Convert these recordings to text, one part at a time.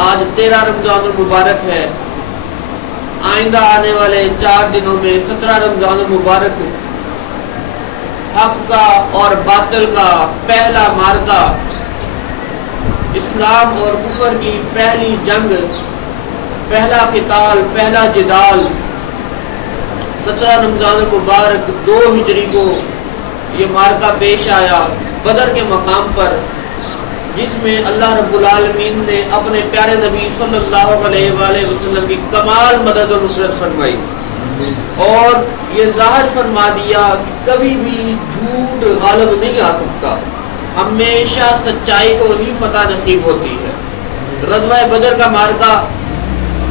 آج 13 رمضان المبارک ہے۔ آئندہ آنے والے 4 دنوں میں 17 رمضان المبارک حق کا اور باطل کا پہلا معرکہ، اسلام اور کفر کی پہلی جنگ، پہلا قتال، پہلا جدال 17 رمضان المبارک 2 ہجری کو یہ معرکہ پیش آیا بدر کے مقام پر، جس میں اللہ رب العالمین نے اپنے پیارے نبی صلی اللہ علیہ وآلہ وسلم کی کمال مدد و نصرت فرمائی اور یہ ظاہر فرما دیا کہ کبھی بھی جھوٹ غالب نہیں آ سکتا، ہمیشہ سچائی کو ہی فتح نصیب ہوتی ہے۔ غزوہ بدر کا معرکہ،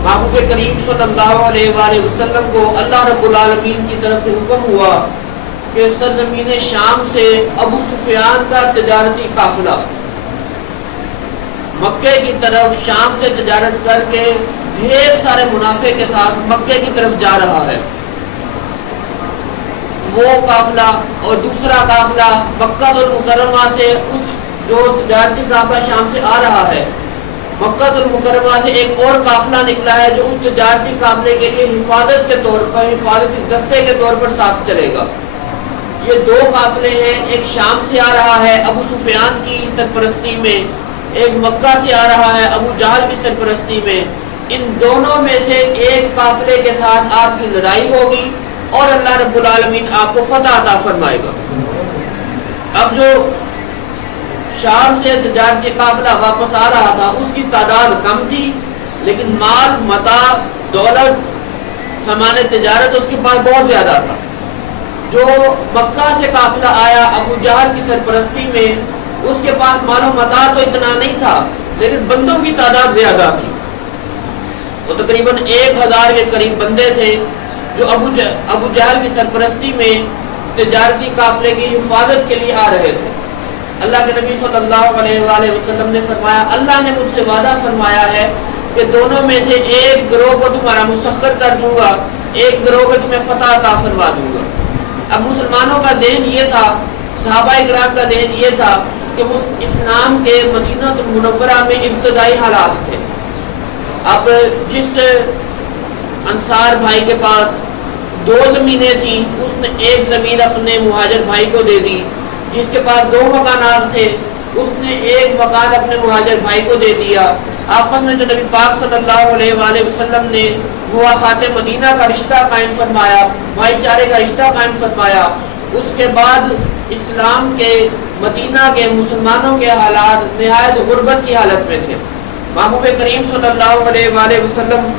محبوب کریم صلی اللہ علیہ وآلہ وسلم کو اللہ رب العالمین کی طرف سے حکم ہوا کہ سرزمین شام سے ابو سفیان کا تجارتی قافلہ مکے کی طرف شام سے تجارت کر کے ڈھیر سارے منافع کے ساتھ مکے کی طرف جا رہا ہے، وہ قافلہ اور دوسرا قافلہ مکہ المکرمہ سے اس جو تجارتی قافلہ شام سے آ رہا ہے، مکہ المکرمہ سے ایک اور قافلہ نکلا ہے جو اس تجارتی قافلے کے لیے حفاظت کے طور پر، حفاظتی دستے کے طور پر ساتھ چلے گا۔ یہ 2 قافلے ہیں، ایک شام سے آ رہا ہے ابو سفیان کی سرپرستی میں، ایک مکہ سے آ رہا ہے ابو جہل کی سرپرستی میں۔ ان دونوں میں سے ایک قافلے کے ساتھ آپ کی لڑائی ہوگی اور اللہ رب العالمین آپ کو فتح عطا فرمائے گا۔ اب جو شام سے تجارتی قافلہ واپس آ رہا تھا اس کی تعداد کم تھی، لیکن مال، متاع، دولت، سامان تجارت اس کے پاس بہت زیادہ تھا۔ جو مکہ سے قافلہ آیا ابو جہل کی سرپرستی میں، اس کے پاس مال و متاع تو اتنا نہیں تھا، لیکن بندوں کی تعداد زیادہ تھی، وہ تقریباً 1000 کے قریب بندے تھے جو ابو جہل کی سرپرستی میں تجارتی قافلے کی حفاظت کے لیے آ رہے تھے۔ اللہ کے نبی صلی اللہ علیہ وآلہ وسلم نے فرمایا، اللہ نے مجھ سے وعدہ فرمایا ہے کہ دونوں میں سے ایک گروہ کو تمہارا مسخر کر دوں گا، ایک گروہ کو تمہیں فتح عطا فرما دوں گا۔ اب مسلمانوں کا ذہن یہ تھا، صحابہ کرام کا ذہن یہ تھا کہ اسلام کے مدینہ المنورہ میں ابتدائی حالات تھے۔ اب جس انصار بھائی کے پاس 2 زمینیں تھیں، اس نے ایک زمین اپنے مہاجر بھائی کو دے دی، جس کے پاس 2 مکانات تھے اس نے ایک مکان اپنے مہاجر بھائی کو دے دیا۔ آپس میں جو نبی پاک صلی اللہ علیہ وآلہ وسلم نے مواخات مدینہ کا رشتہ قائم فرمایا، بھائی چارے کا رشتہ قائم فرمایا، اس کے بعد اسلام کے مدینہ کے مسلمانوں کے حالات نہایت غربت کی حالت میں تھے۔ محبوب کریم صلی اللہ علیہ وآلہ وسلم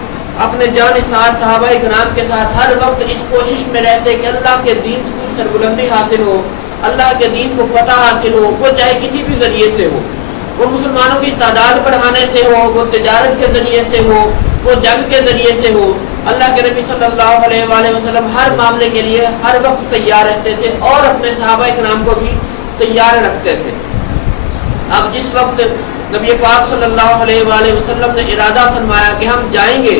اپنے جانثار صحابہ کرام کے ساتھ ہر وقت اس کوشش میں رہتے کہ اللہ کے دین کو سربلندی حاصل ہو، اللہ کے دین کو فتح حاصل ہو، وہ چاہے کسی بھی ذریعے سے ہو، وہ مسلمانوں کی تعداد بڑھانے سے ہو، وہ تجارت کے ذریعے سے ہو، وہ جنگ کے ذریعے سے ہو۔ اللہ کے نبی صلی اللہ علیہ وآلہ وسلم ہر معاملے کے لیے ہر وقت تیار رہتے تھے اور اپنے صحابہ کرام کو بھی تیار رکھتے تھے۔ اب جس وقت نبی پاک صلی اللہ علیہ وآلہ وسلم نے ارادہ فرمایا کہ ہم جائیں گے،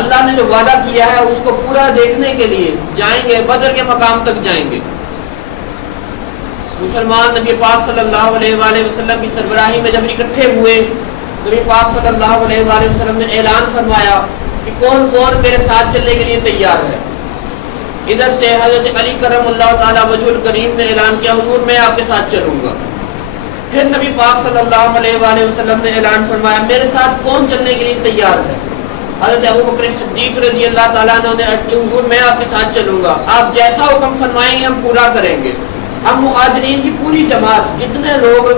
اللہ نے جو وعدہ کیا ہے اس کو پورا دیکھنے کے لیے جائیں گے، بدر کے مقام تک جائیں گے، مسلمان نبی پاک صلی اللہ علیہ وآلہ وسلم کی سربراہی میں جب اکٹھے ہوئے، نبی پاک صلی اللہ علیہ وآلہ وسلم نے اعلان فرمایا کہ کون کون میرے ساتھ چلنے کے لیے تیار ہے۔ ادھر سے حضرت علی کرم اللہ تعالی وجہ الکریم نے اعلان کیا، حضور میں آپ کے ساتھ چلوں گا۔ پھر نبی پاک صلی اللہ علیہ وآلہ وسلم نے اعلان فرمایا میرے ساتھ کون چلنے کے لیے تیار ہے۔ حضرت ابوبکر صدیق رضی اللہ تعالیٰ عنہ نے عرض کیا، حضور میں آپ کے ساتھ چلوں گا، آپ جیسا حکم فرمائیں گے ہم پورا کریں گے۔ ہم مہاجرین کی پوری جماعت، جتنے لوگ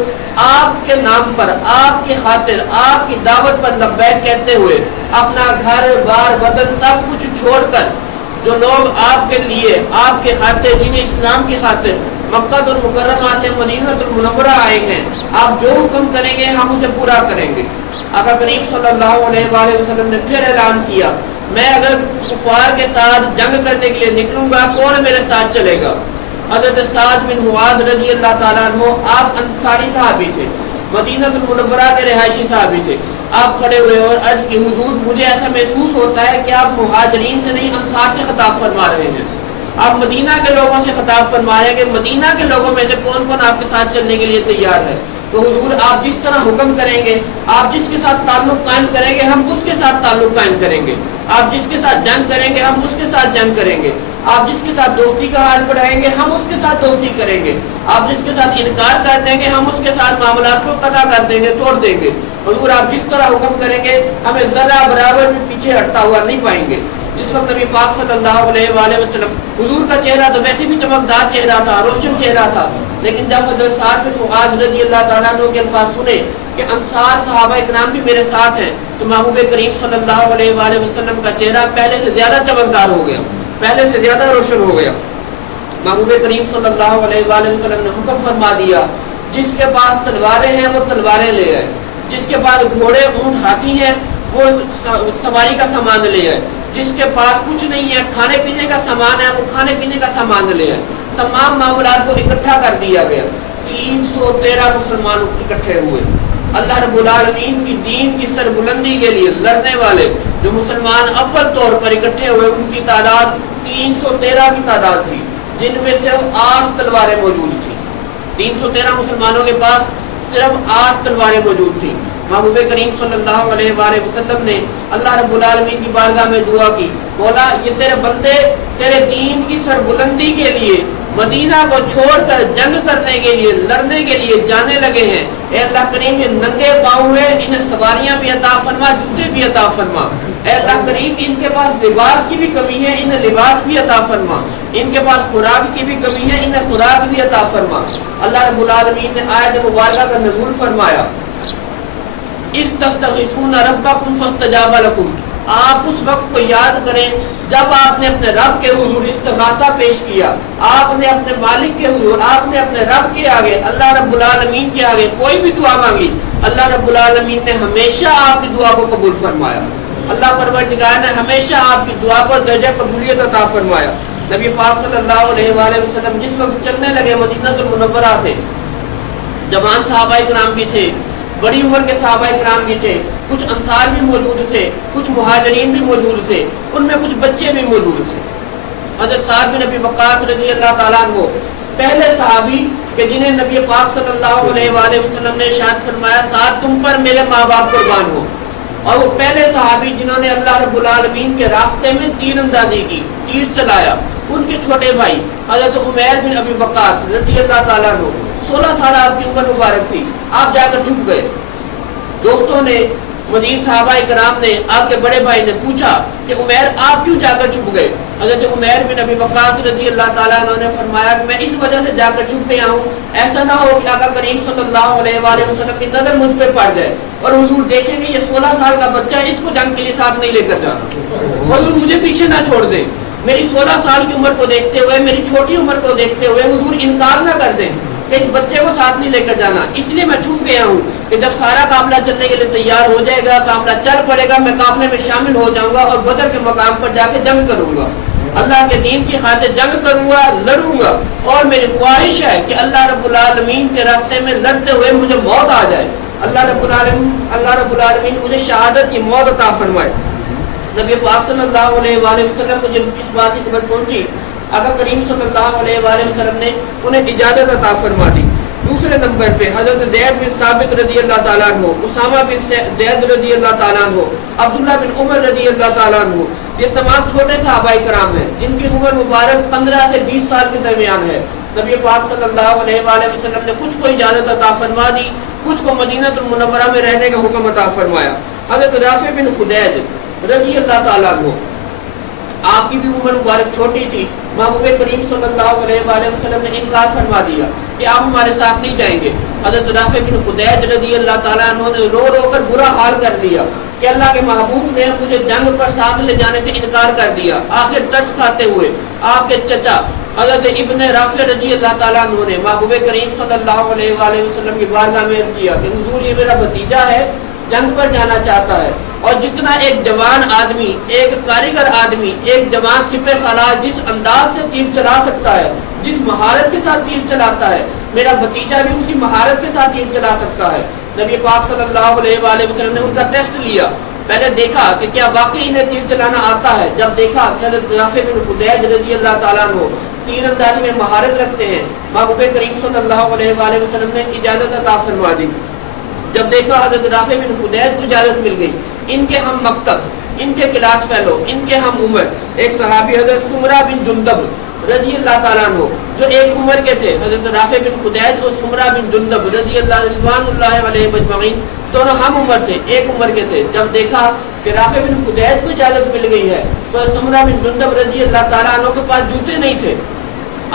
آپ کے نام پر، آپ کی خاطر، آپ کی دعوت پر لبیک کہتے ہوئے اپنا گھر بار وطن سب کچھ چھوڑ کر، جو لوگ آپ کے لیے، آپ کے خاطر، دین اسلام کی خاطر مکہ المکرمہ سے مدینہ المنورہ آئے ہیں، آپ جو حکم کریں گے ہم اسے پورا کریں گے۔ آقا کریم صلی اللہ علیہ وآلہ وسلم نے پھر اعلان کیا، میں اگر کفار کے ساتھ جنگ کرنے کے لیے نکلوں گا کون میرے ساتھ چلے گا؟ حضرت سعد بن معاذ رضی اللہ تعالیٰ عنہ، آپ انصاری صحابی تھے، مدینہ المنورہ کے رہائشی صحابی تھے، آپ کھڑے ہوئے اور عرض کی، حضور مجھے ایسا محسوس ہوتا ہے کہ آپ مہاجرین سے نہیں انصار سے خطاب فرما رہے ہیں، آپ مدینہ کے لوگوں سے خطاب فرما رہے ہیں کہ مدینہ کے لوگوں میں سے کون کون آپ کے ساتھ چلنے کے لیے تیار ہے۔ تو حضور آپ جس طرح حکم کریں گے، آپ جس کے ساتھ تعلق قائم کریں گے ہم اس کے ساتھ تعلق قائم کریں گے، آپ جس کے ساتھ جنگ کریں گے ہم اس کے ساتھ جنگ کریں گے، آپ جس کے ساتھ دوستی کا حال بڑھائیں گے ہم اس کے ساتھ دوستی کریں گے، آپ جس کے ساتھ انکار کر دیں گے ہم اس کے ساتھ معاملات کو قطع کر دیں گے، توڑ دیں گے۔ حضور آپ جس طرح حکم کریں گے ہمیں ذرہ برابر بھی پیچھے ہٹتا ہوا نہیں پائیں گے۔ جس وقت نبی پاک صلی اللہ علیہ وآلہ وسلم، حضور کا چہرہ تو ویسے بھی چمکدار چہرہ تھا، روشن چہرہ تھا، لیکن جب حضرت سعد بن معاذ رضی اللہ تعالیٰ عنہ کے الفاظ سنے کہ انصار صحابہ اکرام بھی میرے ساتھ ہیں، تو محبوب کریم صلی اللہ علیہ وآلہ وسلم کا چہرہ پہلے سے زیادہ چمکدار ہو گیا، پہلے سے زیادہ روشن ہو گیا۔ محبوب کریم صلی اللہ علیہ وآلہ وسلم نے حکم فرما دیا، جس کے پاس تلواریں ہیں وہ تلواریں لے آئے، جس کے پاس گھوڑے اونٹ ہاتھی ہیں وہ سواری کا سامان لے آئے، جس کے پاس کچھ نہیں ہے کھانے پینے کا سامان ہے وہ کھانے پینے کا سامان لے آئے۔ تمام معاملات کو اکٹھا کر دیا گیا، 313 مسلمان اکٹھے ہوئے۔ اللہ رب العالمین کی دین کی سربلندی کے لیے لڑنے والے جو مسلمان اول طور پر اکٹھے ہوئے ان کی تعداد 313 کی تعداد تھی، جن میں صرف 8 تلواریں موجود تھیں۔ 313 مسلمانوں کے پاس صرف 8 تلواریں موجود تھیں۔ محبوب کریم صلی اللہ علیہ وآلہ وسلم نے اللہ رب العالمین کی بارگاہ میں دعا کی، مولا یہ تیرے بندے تیرے دین کی سربلندی کے لیے مدینہ کو چھوڑ کر جنگ کرنے کے لیے لڑنے کے لیے جانے لگے ہیں، اے اللہ کریم یہ ننگے پاؤں ہیں، انہیں سواریاں بھی عطا فرما، جوتے بھی عطا فرما، اے اللہ کریم ان کے پاس لباس کی بھی کمی ہے انہیں لباس بھی عطا فرما، ان کے پاس خوراک کی بھی کمی ہے انہیں خوراک بھی عطا فرما۔ اللہ رب العالمین نے آیت مبارکہ کا نزول فرمایا، اِذْ تَسْتَغِیثُونَ رَبَّکُمْ فَاسْتَجَابَ لَکُمْ۔ آپ اس وقت کو یاد کریں جب آپ نے اپنے رب کے حضور استغاثہ پیش کیا، آپ نے اپنے مالک کے حضور، آپ نے اپنے رب کے آگے، اللہ رب العالمین کے آگے کوئی بھی دعا مانگی، اللہ رب العالمین نے ہمیشہ آپ کی دعا کو قبول فرمایا۔ اللہ پروردگار نے ہمیشہ آپ کی دعا کو درجہ قبولیت عطا فرمایا۔ نبی پاک صلی اللہ علیہ وآلہ وسلم جس وقت چلنے لگے مدینہ المنورہ سے، جوان صحابہ کرام بھی تھے، بڑی عمر کے صحابہ کرام بھی تھے، کچھ انصار بھی موجود تھے، کچھ مہاجرین بھی موجود تھے، ان میں کچھ بچے بھی موجود تھے۔ حضرت سعد بن ابی وقاص رضی اللہ تعالیٰ عنہ پہلے صحابی کہ جنہیں نبی پاک صلی اللہ علیہ وآلہ وسلم نے ارشاد فرمایا سعد تم پر میرے ماں باپ قربان ہو، اور وہ پہلے صحابی جنہوں نے اللہ رب العالمین کے راستے میں تیر اندازی کی، تیر چلایا، ان کے چھوٹے بھائی حضرت عمیر بن ابی وقاص رضی اللہ تعالیٰ عنہ، 16 سال آپ کی عمر مبارک تھی، آپ جا کر چھپ گئے۔ دوستوں نے، مزید صحابہ کرام نے، آپ کے بڑے بھائی نے پوچھا کہ عمیر آپ کیوں جا کر چھپ گئے؟ حضرت عمیر بن ابی وقاص رضی اللہ تعالیٰ عنہ نے فرمایا کہ میں اس وجہ سے جا کر چھپ گیا ہوں، ایسا نہ ہو کہ آقا کریم صلی اللہ علیہ وآلہ وسلم کی نظر مجھ پہ پڑ جائے اور حضور دیکھیں گے یہ 16 سال کا بچہ ہے، اس کو جنگ کے لیے ساتھ نہیں لے کر جانا، حضور مجھے پیچھے نہ چھوڑ دیں، میری 16 سال کی عمر کو دیکھتے ہوئے، میری چھوٹی عمر کو دیکھتے ہوئے حضور انکار نہ کر دیں کہ اس بچے کو ساتھ نہیں لے کر جانا، اس لیے میں چھپ گیا ہوں کہ جب سارا قافلہ چلنے کے لیے تیار ہو جائے گا، قافلہ چل پڑے گا، میں قافلے میں شامل ہو جاؤں گا اور بدر کے مقام پر جا کے جنگ کروں گا، اللہ کے دین کی خاطر جنگ کروں گا، لڑوں گا، اور میری خواہش ہے کہ اللہ رب العالمین کے راستے میں لڑتے ہوئے مجھے موت آ جائے، اللہ رب العالمین مجھے شہادت کی موت عطا فرمائے۔ نبی پاک صلی اللہ علیہ وآلہ وسلم کو جب اس بات کی خبر پہنچی، آقا کریم صلی اللہ علیہ وآلہ وسلم نے انہیں اجازت عطا فرما دی۔ دوسرے نمبر پہ حضرت زید بن ثابت رضی اللہ تعالیٰ عنہ، اسامہ بن زید رضی اللہ تعالیٰ عنہ، عبداللہ بن عمر رضی اللہ تعالیٰ عنہ، یہ تمام چھوٹے صحابہ کرام ہیں جن کی عمر مبارک 15 سے 20 سال کے درمیان ہے۔ نبی پاک صلی اللہ علیہ وآلہ وسلم نے کچھ کو اجازت عطا فرما دی، کچھ کو مدینہ المنورہ میں رہنے کا حکم عطا فرمایا۔ حضرت رافع بن خدیج رضی اللہ تعالیٰ عنہ، آپ کی بھی عمر مبارک چھوٹی تھی، محبوب کریم صلی اللہ علیہ وآلہ وسلم نے انکار فرما دیا کہ آپ ہمارے ساتھ نہیں جائیں گے۔ حضرت رافع بن خدیج رضی اللہ تعالیٰ عنہ نے رو رو کر برا حال کر لیا کہ اللہ کے محبوب نے مجھے جنگ پر ساتھ لے جانے سے انکار کر دیا۔ آخر ترس کھاتے ہوئے آپ کے چچا حضرت ابن رافع رضی اللہ تعالیٰ عنہ نے محبوب کریم صلی اللہ علیہ وآلہ وسلم کی بارگاہ میں عرض کیا کہ حضور یہ میرا بھتیجا ہے، جنگ پر جانا چاہتا ہے، اور جتنا ایک جوان آدمی، ایک کاریگر آدمی، ایک جوان سپہ سالار جس انداز سے تیر چلا سکتا ہے، جس مہارت کے ساتھ تیر چلاتا ہے، میرا بھتیجا بھی اسی مہارت کے ساتھ تیر چلا سکتا ہے۔ نبی پاک صلی اللہ علیہ وآلہ وسلم نے ان کا ٹیسٹ لیا، پہلے دیکھا کہ کیا واقعی انہیں تیر چلانا آتا ہے، جب دیکھا کہ حضرت رافع بن خدیج رضی اللہ تعالیٰ عنہ تیر اندازی میں مہارت رکھتے ہیں، محبوب کریم صلی اللہ علیہ وآلہ وسلم نے اجازت عطا فرما دی۔ جب دیکھا حضرت رافع بن خدیج کو اجازت مل گئی، ان کے ہم مکتب، ان کے کلاس فیلو، ان کے ہم عمر، ایک صحابی حضرت سمرہ بن جندب رضی اللہ تعالیٰ عنہ جو ایک عمر کے تھے، حضرت رافع بن خدیج اور سمرہ بن جندب رضی اللہ رضوان اللہ علیہ مجمعین، دونوں ہم عمر تھے، ایک عمر کے تھے۔ جب دیکھا کہ رافع بن خدیج کو اجازت مل گئی ہے تو سمرہ بن جندب رضی اللہ تعالیٰ عنہ کے پاس جوتے نہیں تھے،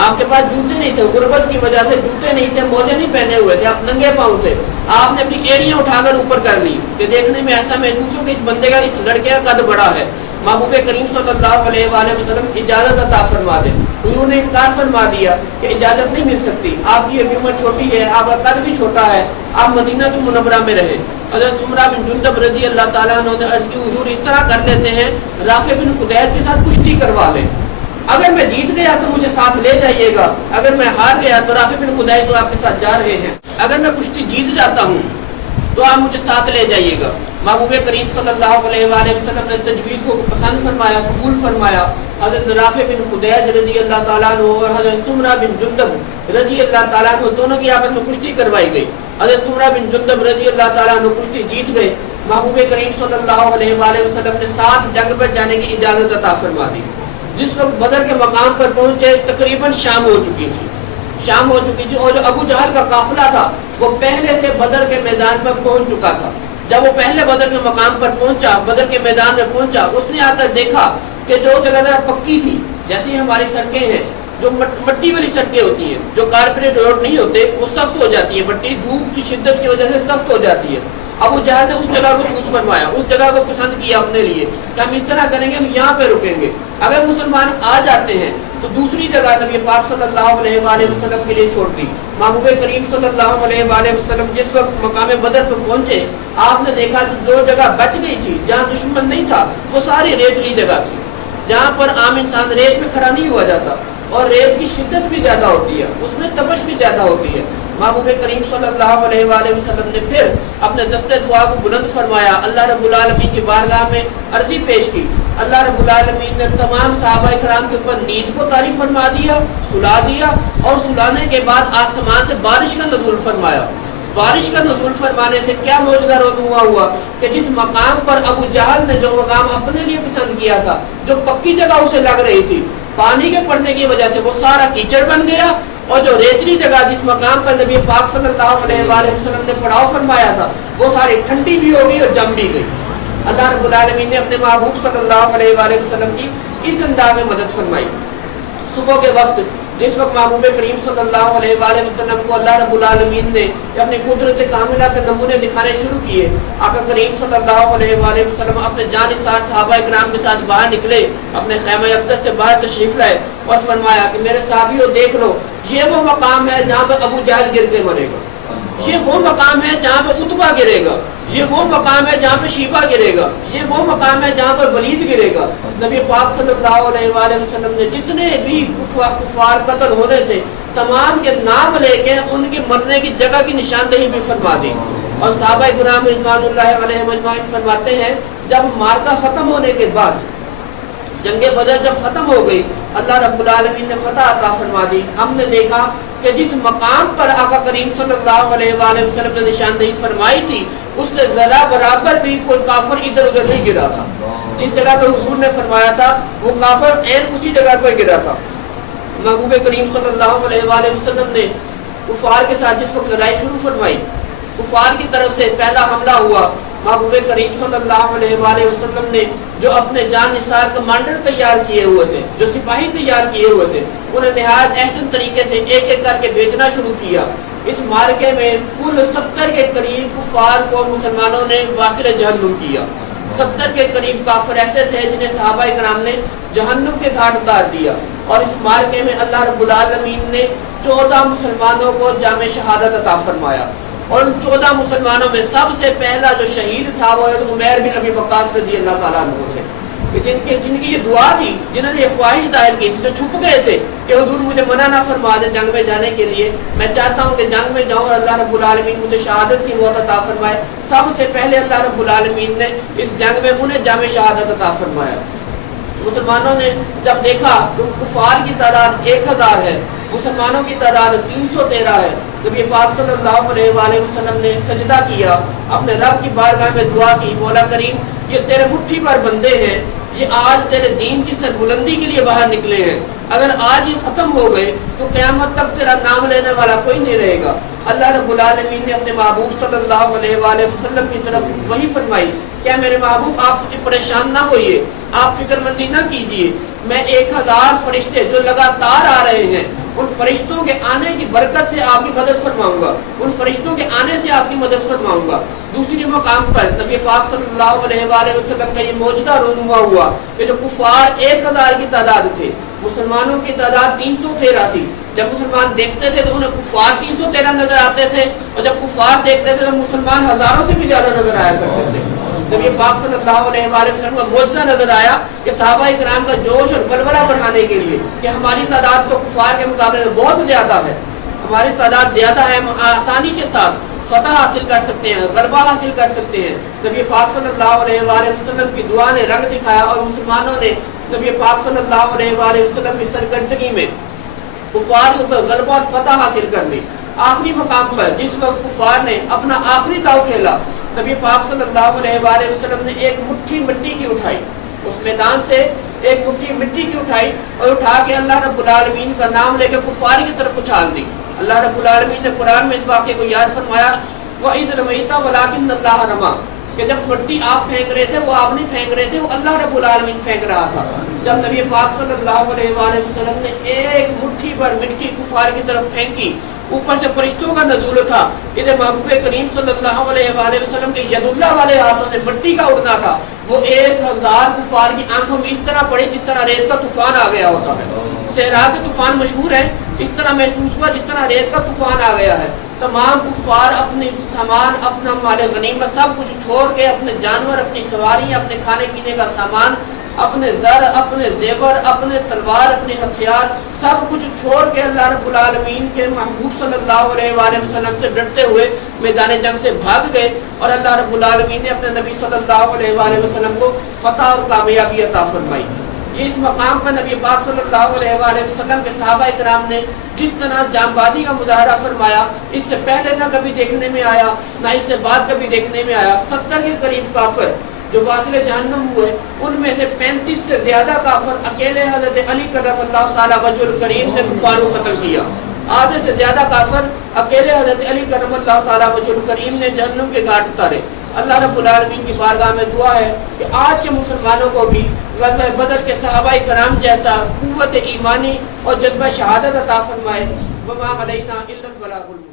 آپ کے پاس جوتے نہیں تھے، غربت کی وجہ سے جوتے نہیں تھے، موزے نہیں پہنے ہوئے تھے، آپ ننگے پاؤں تھے۔ آپ نے اپنی ایڑیاں اٹھا کر اوپر کر لی کہ دیکھنے میں ایسا محسوس ہو کہ اس بندے کا، اس لڑکے کا قد بڑا ہے۔ محبوب کریم صلی اللہ علیہ وآلہ وسلم اجازت عطا فرما دے، انہوں نے انکار فرما دیا کہ اجازت نہیں مل سکتی، آپ کی ابھی عمر چھوٹی ہے، آپ کا قد بھی چھوٹا ہے، آپ مدینہ منورہ میں رہے۔ حضرت سمرہ بن جندب رضی اللہ تعالیٰ عنہ نے عرض کی حضور اس طرح کر لیتے ہیں، رافع بن خدیج کے ساتھ کشتی کروا لیں، اگر میں جیت گیا تو مجھے ساتھ لے جائیے گا، اگر میں ہار گیا تو رافع بن خدیج تو آپ کے ساتھ جا رہے ہیں، اگر میں کشتی جیت جاتا ہوں تو آپ مجھے ساتھ لے جائیے گا۔ محبوب کریم صلی اللہ علیہ وآلہ وسلم نے تجویز کو پسند فرمایا، قبول فرمایا۔ حضرت رافع بن خدیج رضی اللہ تعالیٰ عنہ اور حضرت سمرہ بن جندب رضی اللہ تعالیٰ عنہ دونوں کی آپس میں کشتی کروائی گئی۔ حضرت سمرہ بن جندب رضی اللہ تعالیٰ عنہ کشتی جیت گئے۔ محبوب کریم صلی اللہ علیہ وآلہ وسلم نے ساتھ جنگ پر جانے کی اجازت عطا فرما دی۔ جس وقت بدر کے مقام پر پہنچے تقریباً شام ہو چکی تھی اور جو ابو جہل کا قافلہ تھا وہ پہلے سے بدر کے میدان پر پہنچ چکا تھا۔ جب وہ پہلے بدر کے مقام پر پہنچا، بدر کے میدان میں پہنچا، اس نے آ کر دیکھا کہ جو جگہ ذرا پکی تھی، جیسی ہماری سڑکیں ہیں، جو مٹی والی سڑکیں ہوتی ہیں، جو کارپوریٹ روڈ نہیں ہوتے، وہ سخت ہو جاتی ہے، مٹی دھوپ کی شدت کی وجہ سے سخت ہو جاتی ہے۔ ابو جہل نے اس جگہ کو چوز فرمایا، اس جگہ کو پسند کیا اپنے لیے کہ ہم اس طرح کریں گے، ہم یہاں پہ رکیں گے، اگر مسلمان آ جاتے ہیں تو دوسری جگہ نبی پاک صلی اللہ علیہ وآلہ وسلم کے لیے چھوڑ دی۔ محبوب کریم صلی اللہ علیہ وآلہ وسلم جس وقت مقام بدر پر پہنچے، آپ نے دیکھا کہ جو جگہ بچ گئی تھی، جہاں دشمن نہیں تھا، وہ ساری ریتلی جگہ تھی، جہاں پر عام انسان ریت میں کھڑا نہیں ہوا جاتا، اور ریت کی شدت بھی زیادہ ہوتی ہے، اس میں تپش بھی زیادہ ہوتی ہے۔ محبوب کریم صلی اللہ علیہ وآلہ وسلم نے پھر اپنے دستے دعا کو بلند فرمایا، اللہ رب العالمین کی بارگاہ میں عرضی پیش کی۔ اللہ رب العالمین نے تمام صحابہ کرام کے اوپر نیند کو طاری فرما دیا، سلا دیا، اور سلانے کے بعد آسمان سے بارش کا نزول فرمایا۔ بارش کا نزول فرمانے سے کیا معجزہ رونما ہوا کہ جس مقام پر ابو جہل نے جو مقام اپنے لیے پسند کیا تھا، جو پکی جگہ اسے لگ رہی تھی، پانی کے پڑنے کی وجہ سے وہ سارا کیچڑ بن گیا، اور جو ریتلی جگہ جس مقام پر نبی پاک صلی اللہ علیہ وآلہ وسلم نے پڑاؤ فرمایا تھا، وہ ساری ٹھنڈی بھی ہو گئی اور جم بھی گئی۔ اللہ رب العالمین نے اپنے محبوب صلی اللہ علیہ وآلہ وسلم کی اس انداز میں مدد فرمائی۔ صبح کے وقت جس وقت محبوب کریم صلی اللہ علیہ وآلہ وسلم کو اللہ رب العالمین نے اپنی قدرت کاملہ کے نمونے دکھانے شروع کیے، آقا کریم صلی اللہ علیہ وآلہ وسلم اپنے جانثار صحابہ کرام کے ساتھ باہر نکلے، اپنے خیمہ اقدس سے باہر تشریف لائے اور فرمایا کہ میرے صحابیوں دیکھ لو، یہ وہ مقام ہے جہاں پہ ابو جہل گر کے مرے گا، یہ وہ مقام ہے جہاں پہ عتبہ گرے گا، یہ وہ مقام ہے جہاں پہ شیبہ گرے گا، یہ وہ مقام ہے جہاں پر ولید گرے گا۔ نبی پاک صلی اللہ علیہ وآلہ وسلم نے جتنے بھی کفار قتل ہونے تھے تمام کے نام لے کے ان کے مرنے کی جگہ کی نشاندہی بھی فرما دی۔ اور صحابہ کرام رضوان اللہ علیہ مجمعین فرماتے ہیں جب مارکہ ختم ہونے کے بعد، جنگ بدر جب ختم ہو گئی، اللہ رب العالمین نے فتح عطا فرما دی۔ ہم نے دیکھا کہ جس مقام پر آقا کریم صلی اللہ علیہ وآلہ وسلم نے نشاندہی فرمائی تھی، اس سے ذرا برابر بھی کوئی کافر ادھر ادھر نہیں گرا تھا۔ جس جگہ پہ حضور نے فرمایا تھا وہ کافر عین اسی جگہ پر گرا تھا۔ محبوب کریم صلی اللہ علیہ وآلہ وسلم نے کفار کے ساتھ جس وقت لڑائی شروع فرمائی، کفار کی طرف سے پہلا حملہ ہوا، محبوب کریم صلی اللہ علیہ وآلہ وسلم نے جو اپنے جان نثار کمانڈر تیار کیے ہوئے تھے، جو سپاہی تیار کیے ہوئے تھے، انہیں نہایت احسن طریقے سے ایک ایک کر کے بھیجنا شروع کیا۔ اس مارکے میں کل 70 کے قریب کفار کو مسلمانوں نے واسر جہنم کیا۔ 70 کے قریب کافر ایسے تھے جنہیں صحابہ کرام نے جہنم کے گھاٹ اتار دیا، اور اس مارکے میں اللہ رب العالمین نے 14 مسلمانوں کو جام شہادت عطا فرمایا، اور ان 14 مسلمانوں میں سب سے پہلا جو شہید تھا وہ عمیر بن ابی وقاص رضی اللہ تعالیٰ عنہ تھے، جن کی یہ دعا تھی، جنہوں نے یہ خواہش ظاہر کی تھی، جو چھپ گئے تھے کہ حضور مجھے منع نہ فرما دے جنگ میں جانے کے لیے، میں چاہتا ہوں کہ جنگ میں جاؤں اور اللہ رب العالمین مجھے شہادت کی موت عطا فرمائے۔ سب سے پہلے اللہ رب العالمین نے اس جنگ میں انہیں جام شہادت عطا فرمایا۔ مسلمانوں نے جب دیکھا کہ کفار کی تعداد 1000 ہے، مسلمانوں کی تعداد 313 ہے، نبی پاک صلی اللہ علیہ وآلہ وسلم نے سجدہ کیا، اپنے رب کی بارگاہ میں دعا کی، مولا کریم یہ تیرے مٹھی پر بندے ہیں، یہ آج تیرے دین کی سربلندی کے لیے باہر نکلے ہیں، اگر آج یہ ختم ہو گئے تو قیامت تک تیرا نام لینے والا کوئی نہیں رہے گا۔ اللہ رب العالمین نے اپنے محبوب صلی اللہ علیہ وآلہ وسلم کی طرف وحی فرمائی، کیا میرے محبوب آپ پریشان نہ ہوئیے، آپ فکر مندی نہ کیجیے، میں 1000 فرشتے جو لگاتار آ رہے ہیں ان فرشتوں کے آنے کی برکت سے آپ کی مدد فرماؤں گا، ان فرشتوں کے آنے سے آپ کی مدد فرماؤں گا۔ دوسری مقام پر نبی پاک صلی اللہ علیہ وآلہ وسلم کا یہ معجزہ رونما ہوا کہ جو کفار 1000 کی تعداد تھے، مسلمانوں کی تعداد 313 تھی، جب مسلمان دیکھتے تھے تو انہیں کفار 313 نظر آتے تھے، اور جب کفار دیکھتے تھے تو مسلمان ہزاروں سے بھی زیادہ نظر آیا کرتے تھے۔ نبی پاک صلی اللہ علیہ وآلہ وسلم کا معجزہ نظر آیا کہ صحابہ کرام کا جوش اور بلبلہ بڑھانے کے لیے کہ ہماری تعداد تو کفار کے مقابلے میں بہت زیادہ ہے، ہماری تعداد زیادہ ہے، ہم آسانی کے ساتھ فتح حاصل کر سکتے ہیں، غلبہ حاصل کر سکتے ہیں۔ نبی پاک صلی اللہ علیہ وآلہ وسلم کی دعا نے رنگ دکھایا اور مسلمانوں نے نبی پاک صلی اللہ علیہ وآلہ وسلم کی سرکردگی میں کفار پر غلبہ اور فتح حاصل کر لی۔ آخری مقام پر جس وقت کفار نے اپنا آخری داؤ کھیلا، نبی پاک صلی اللہ علیہ وآلہ وسلم نے ایک مٹھی مٹی کی اٹھائی، اس میدان سے ایک مٹھی مٹی کی اٹھائی اور اٹھا کے اللہ رب العالمین کا نام لے کے کفار کی طرف اچھال دی۔ اللہ رب العالمین نے قرآن میں اس واقعے کو یاد فرمایا، وَإِذْ رَمَيْتَ وَلَٰكِنَّ اللَّهَ رَمَىٰ، کہ جب مٹی آپ پھینک رہے تھے وہ آپ نہیں پھینک رہے تھے، وہ اللہ رب العالمین پھینک رہا تھا۔ جب نبی پاک صلی اللہ علیہ وآلہ وسلم نے ایک مٹھی پر مٹی کفار کی طرف پھینکی، اوپر سے فرشتوں کا نزول تھا، ادھر محبوب کریم صلی اللہ علیہ وآلہ وسلم کے ید اللہ والے ہاتھوں سے مٹی کا اڑنا تھا، وہ 1000 کفار کی آنکھوں میں اس طرح پڑے جس طرح ریت کا طوفان آ گیا ہوتا ہے۔ صحرا کے طوفان مشہور ہے، اس طرح محسوس ہوا جس طرح ریت کا طوفان آ گیا ہے۔ تمام کفار اپنے سامان، اپنا مال غنیمت سب کچھ چھوڑ کے، اپنے جانور، اپنی سواریاں، اپنے کھانے پینے کا سامان، اپنے زر، اپنے زیور، اپنے تلوار، اپنے ہتھیار سب کچھ چھوڑ کے اللہ رب العالمین کے محبوب صلی اللہ علیہ وآلہ وسلم سے ڈرتے ہوئے میدان جنگ سے بھاگ گئے، اور اللہ رب العالمین نے اپنے نبی صلی اللہ علیہ وآلہ وسلم کو فتح اور کامیابی عطا فرمائی۔ یہ اس مقام پر نبی پاک صلی اللہ علیہ وآلہ وسلم کے صحابہ کرام نے جس طرح جانبازی کا مظاہرہ فرمایا، اس سے پہلے نہ کبھی دیکھنے میں آیا، نہ اس سے بعد کبھی دیکھنے میں آیا۔ 70 کے قریب کافر جو واصل جہنم ہوئے، ان میں سے 35 سے زیادہ کافر اکیلے حضرت علی کرم اللہ تعالیٰ وجہ الکریم نے کفار کو قتل کیا۔ آدھے سے زیادہ کافر اکیلے حضرت علی کرم اللہ تعالیٰ وجہ الکریم نے جہنم کے گھاٹ اتارے۔ اللہ رب العالمین کی بارگاہ میں دعا ہے کہ آج کے مسلمانوں کو بھی غزوہ بدر کے صحابہ کرام جیسا قوت ایمانی اور جذبہ شہادت عطا فرمائے۔ وما علینا الا البلاغ۔